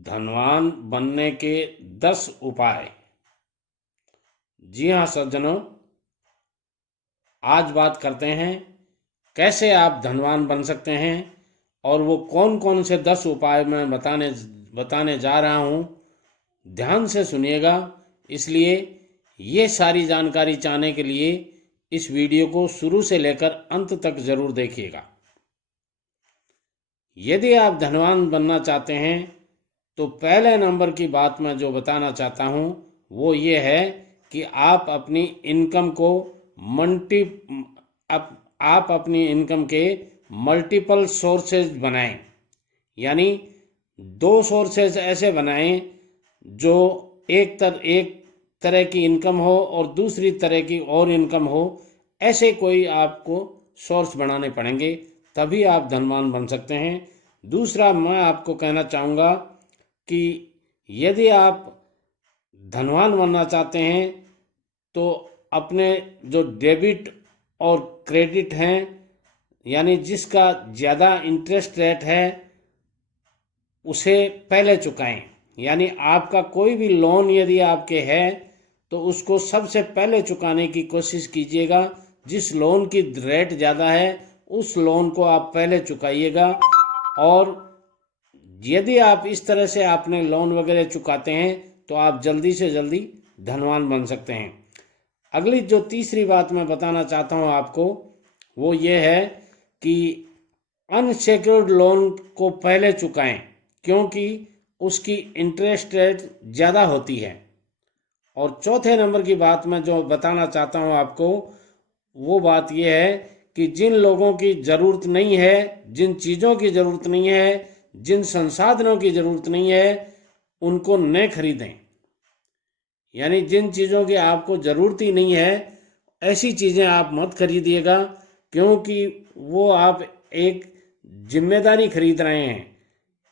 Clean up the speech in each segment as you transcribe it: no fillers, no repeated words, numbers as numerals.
धनवान बनने के 10 उपाय। जी हाँ सज्जनों, आज बात करते हैं कैसे आप धनवान बन सकते हैं और वो कौन कौन से 10 उपाय मैं बताने जा रहा हूँ। ध्यान से सुनिएगा। इसलिए ये सारी जानकारी चाहने के लिए इस वीडियो को शुरू से लेकर अंत तक ज़रूर देखिएगा। यदि आप धनवान बनना चाहते हैं तो पहले नंबर की बात मैं जो बताना चाहता हूँ वो ये है कि आप अपनी इनकम को मल्टी आप अपनी इनकम के मल्टीपल सोर्सेज बनाएं। यानी 2 सोर्सेज ऐसे बनाएं जो एक तरह की इनकम हो और दूसरी तरह की और इनकम हो। ऐसे कोई आपको सोर्स बनाने पड़ेंगे, तभी आप धनवान बन सकते हैं। दूसरा मैं आपको कहना चाहूँगा कि यदि आप धनवान बनना चाहते हैं तो अपने जो डेबिट और क्रेडिट हैं, यानी जिसका ज़्यादा इंटरेस्ट रेट है, उसे पहले चुकाएं। यानी आपका कोई भी लोन यदि आपके है तो उसको सबसे पहले चुकाने की कोशिश कीजिएगा। जिस लोन की रेट ज़्यादा है उस लोन को आप पहले चुकाइएगा। और यदि आप इस तरह से अपने लोन वगैरह चुकाते हैं तो आप जल्दी से जल्दी धनवान बन सकते हैं। अगली जो तीसरी बात मैं बताना चाहता हूं आपको वो ये है कि अनसेक्योर्ड लोन को पहले चुकाएं, क्योंकि उसकी इंटरेस्ट रेट ज़्यादा होती है। और चौथे नंबर की बात मैं जो बताना चाहता हूं आपको वो बात यह है कि जिन लोगों की ज़रूरत नहीं है, जिन चीज़ों की ज़रूरत नहीं है, जिन संसाधनों की ज़रूरत नहीं है, उनको न खरीदें। यानी जिन चीज़ों की आपको ज़रूरत ही नहीं है ऐसी चीज़ें आप मत खरीदिएगा, क्योंकि वो आप एक जिम्मेदारी खरीद रहे हैं,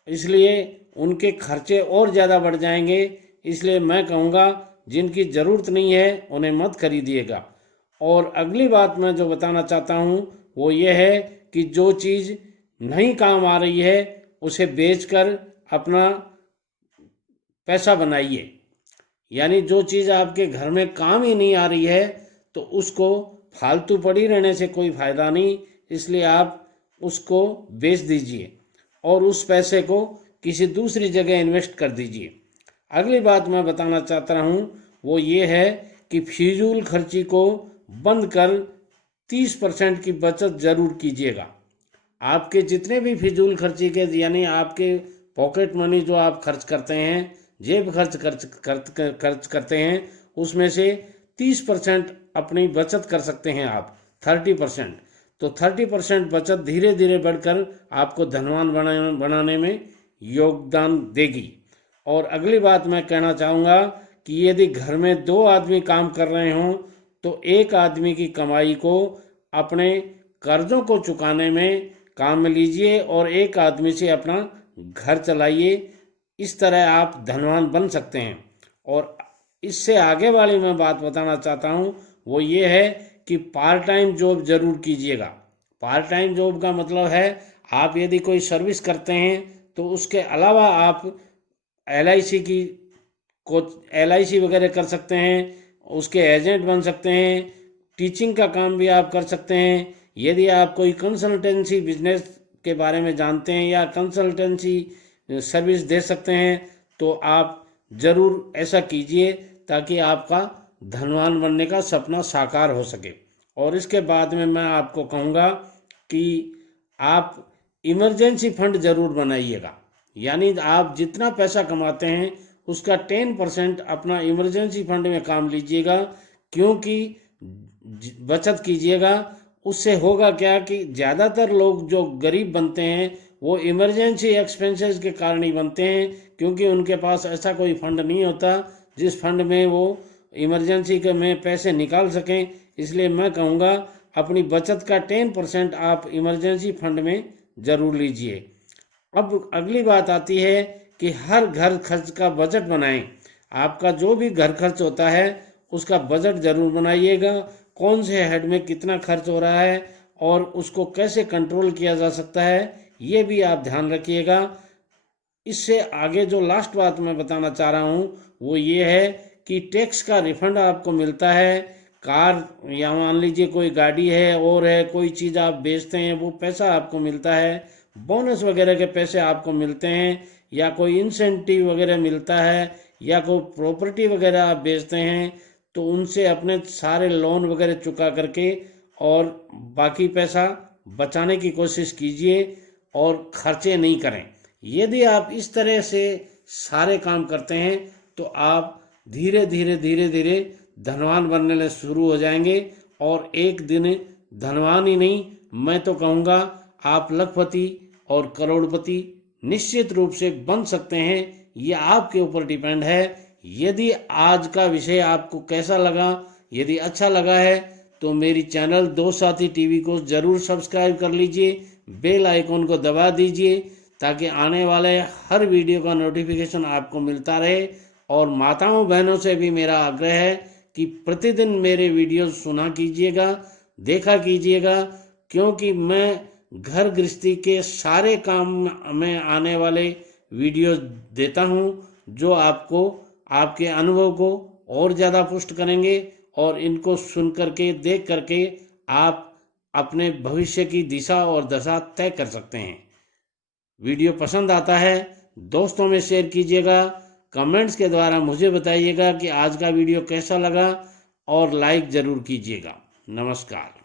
इसलिए उनके खर्चे और ज़्यादा बढ़ जाएंगे। इसलिए मैं कहूँगा जिनकी ज़रूरत नहीं है उन्हें मत खरीदिएगा। और अगली बात मैं जो बताना चाहता हूँ वो ये है कि जो चीज़ नहीं काम आ रही है उसे बेचकर अपना पैसा बनाइए। यानी जो चीज़ आपके घर में काम ही नहीं आ रही है तो उसको फालतू पड़ी रहने से कोई फ़ायदा नहीं, इसलिए आप उसको बेच दीजिए और उस पैसे को किसी दूसरी जगह इन्वेस्ट कर दीजिए। अगली बात मैं बताना चाहता हूँ वो ये है कि फिजूल खर्ची को बंद कर 30% की बचत ज़रूर कीजिएगा। आपके जितने भी फिजूल खर्ची के, यानी आपके पॉकेट मनी जो आप खर्च करते हैं, जेब खर्च करते हैं, उसमें से 30% अपनी बचत कर सकते हैं आप। 30%, तो 30% बचत धीरे धीरे बढ़कर आपको धनवान बनाने में योगदान देगी। और अगली बात मैं कहना चाहूँगा कि यदि घर में 2 आदमी काम कर रहे हों तो एक आदमी की कमाई को अपने कर्जों को चुकाने में काम में लीजिए और एक आदमी से अपना घर चलाइए। इस तरह आप धनवान बन सकते हैं। और इससे आगे वाली मैं बात बताना चाहता हूँ वो ये है कि पार्ट टाइम जॉब ज़रूर कीजिएगा। पार्ट टाइम जॉब का मतलब है आप यदि कोई सर्विस करते हैं तो उसके अलावा आप LIC की LIC वगैरह कर सकते हैं, उसके एजेंट बन सकते हैं, टीचिंग का काम भी आप कर सकते हैं। यदि आप कोई कंसल्टेंसी बिजनेस के बारे में जानते हैं या कंसल्टेंसी सर्विस दे सकते हैं तो आप ज़रूर ऐसा कीजिए ताकि आपका धनवान बनने का सपना साकार हो सके। और इसके बाद में मैं आपको कहूँगा कि आप इमरजेंसी फंड ज़रूर बनाइएगा। यानी आप जितना पैसा कमाते हैं उसका 10% अपना इमरजेंसी फंड में काम लीजिएगा, क्योंकि बचत कीजिएगा। उससे होगा क्या कि ज़्यादातर लोग जो गरीब बनते हैं वो इमरजेंसी एक्सपेंसेस के कारण ही बनते हैं, क्योंकि उनके पास ऐसा कोई फंड नहीं होता जिस फंड में वो इमरजेंसी के में पैसे निकाल सकें। इसलिए मैं कहूँगा अपनी बचत का 10% आप इमरजेंसी फंड में ज़रूर लीजिए। अब अगली बात आती है कि हर घर खर्च का बजट बनाएं। आपका जो भी घर खर्च होता है उसका बजट ज़रूर बनाइएगा। कौन से हेड में कितना खर्च हो रहा है और उसको कैसे कंट्रोल किया जा सकता है ये भी आप ध्यान रखिएगा। इससे आगे जो लास्ट बात मैं बताना चाह रहा हूँ वो ये है कि टैक्स का रिफंड आपको मिलता है। कार या मान लीजिए कोई गाड़ी है और है, कोई चीज़ आप बेचते हैं, वो पैसा आपको मिलता है। बोनस वगैरह के पैसे आपको मिलते हैं, या कोई इंसेंटिव वगैरह मिलता है, या कोई प्रॉपर्टी वगैरह आप बेचते हैं, तो उनसे अपने सारे लोन वगैरह चुका करके और बाकी पैसा बचाने की कोशिश कीजिए और खर्चे नहीं करें। यदि आप इस तरह से सारे काम करते हैं तो आप धीरे धीरे धीरे धीरे धनवान बनने शुरू हो जाएंगे, और एक दिन धनवान ही नहीं, मैं तो कहूँगा आप लखपति और करोड़पति निश्चित रूप से बन सकते हैं। ये आपके ऊपर डिपेंड है। यदि आज का विषय आपको कैसा लगा, यदि अच्छा लगा है तो मेरी चैनल दो साथी टीवी को ज़रूर सब्सक्राइब कर लीजिए, बेल आइकॉन को दबा दीजिए ताकि आने वाले हर वीडियो का नोटिफिकेशन आपको मिलता रहे। और माताओं बहनों से भी मेरा आग्रह है कि प्रतिदिन मेरे वीडियो सुना कीजिएगा, देखा कीजिएगा, क्योंकि मैं घर गृहस्थी के सारे काम में आने वाले वीडियो देता हूं जो आपको आपके अनुभव को और ज़्यादा पुष्ट करेंगे, और इनको सुन करके देख करके आप अपने भविष्य की दिशा और दशा तय कर सकते हैं। वीडियो पसंद आता है दोस्तों में शेयर कीजिएगा, कमेंट्स के द्वारा मुझे बताइएगा कि आज का वीडियो कैसा लगा, और लाइक ज़रूर कीजिएगा। नमस्कार।